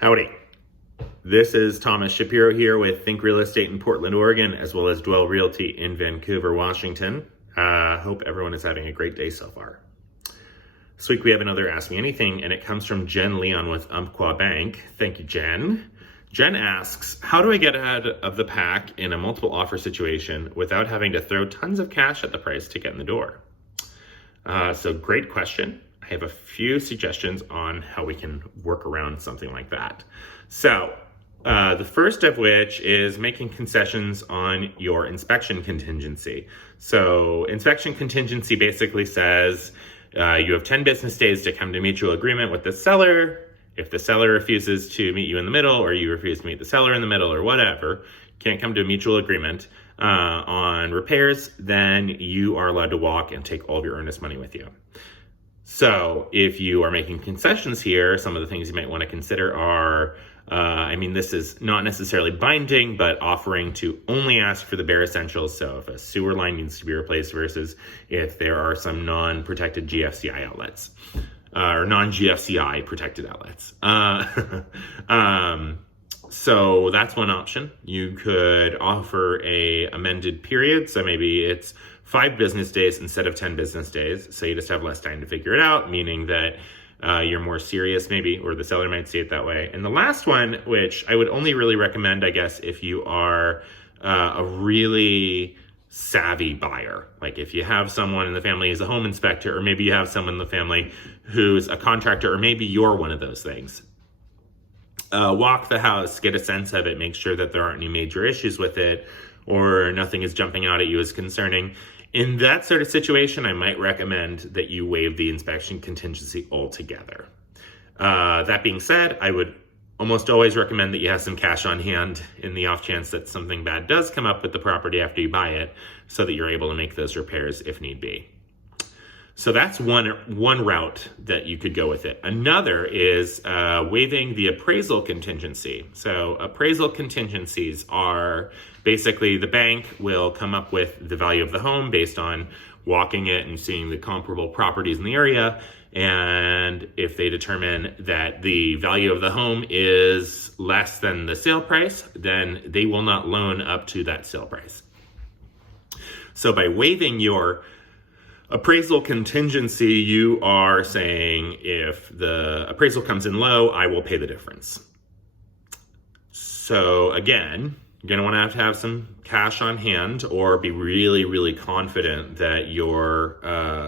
Howdy. This is Thomas Shapiro here with Think Real Estate in Portland, Oregon, as well as Dwell Realty in Vancouver, Washington. Hope everyone is having a great day so far. This week we have another Ask Me Anything, and it comes from Jen Leon with Umpqua Bank. Thank you, Jen. Jen asks, how do I get ahead of the pack in a multiple offer situation without having to throw tons of cash at the price to get in the door? So great question. I have a few suggestions on how we can work around something like that. So the first of which is making concessions on your inspection contingency. So inspection contingency basically says you have 10 business days to come to mutual agreement with the seller. If the seller refuses to meet you in the middle, or you refuse to meet the seller in the middle, or whatever, can't come to a mutual agreement on repairs, then you are allowed to walk and take all of your earnest money with you. So if you are making concessions here, some of the things you might want to consider are, this is not necessarily binding, but offering to only ask for the bare essentials. So if a sewer line needs to be replaced versus if there are some non-protected GFCI outlets or non-GFCI protected outlets. So that's one option. You could offer a amended period. So maybe it's 5 business days instead of 10 business days. So you just have less time to figure it out, meaning that you're more serious maybe, or the seller might see it that way. And the last one, which I would only really recommend, I guess, if you are a really savvy buyer. Like if you have someone in the family who's a home inspector, or maybe you have someone in the family who's a contractor, or maybe you're one of those things. Walk the house, get a sense of it, make sure that there aren't any major issues with it, or nothing is jumping out at you as concerning. In that sort of situation, I might recommend that you waive the inspection contingency altogether. That being said, I would almost always recommend that you have some cash on hand in the off chance that something bad does come up with the property after you buy it, so that you're able to make those repairs if need be. So that's one route that you could go with it. Another is waiving the appraisal contingency. So appraisal contingencies are basically the bank will come up with the value of the home based on walking it and seeing the comparable properties in the area. And if they determine that the value of the home is less than the sale price, then they will not loan up to that sale price. So by waiving your appraisal contingency, you are saying if the appraisal comes in low, I will pay the difference. So again, you're going to want to have some cash on hand, or be really, really confident that your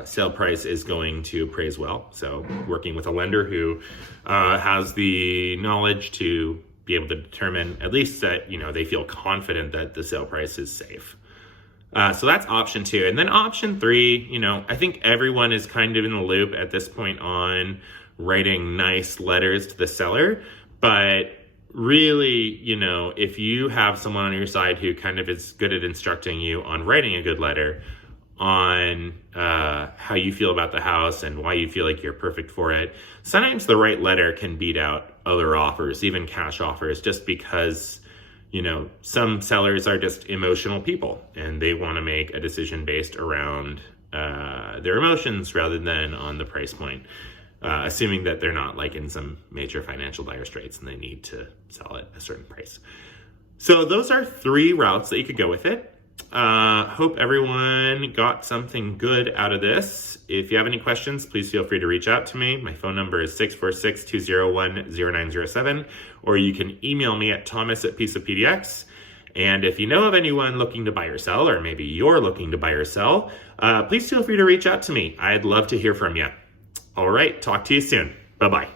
sale price is going to appraise well. So working with a lender who has the knowledge to be able to determine at least that, they feel confident that the sale price is safe. So that's option 2. And then option 3, I think everyone is kind of in the loop at this point on writing nice letters to the seller. But really, if you have someone on your side who kind of is good at instructing you on writing a good letter on how you feel about the house and why you feel like you're perfect for it, sometimes the right letter can beat out other offers, even cash offers, just because some sellers are just emotional people and they want to make a decision based around their emotions rather than on the price point, assuming that they're not like in some major financial dire straits and they need to sell at a certain price. So those are 3 routes that you could go with it. Hope everyone got something good out of this. If you have any questions, please feel free to reach out to me. My phone number is 646-201-0907, or you can email me at thomas@pieceofpdx. And if you know of anyone looking to buy or sell, or maybe you're looking to buy or sell, please feel free to reach out to me. I'd love to hear from you. All right, talk to you soon. Bye-bye.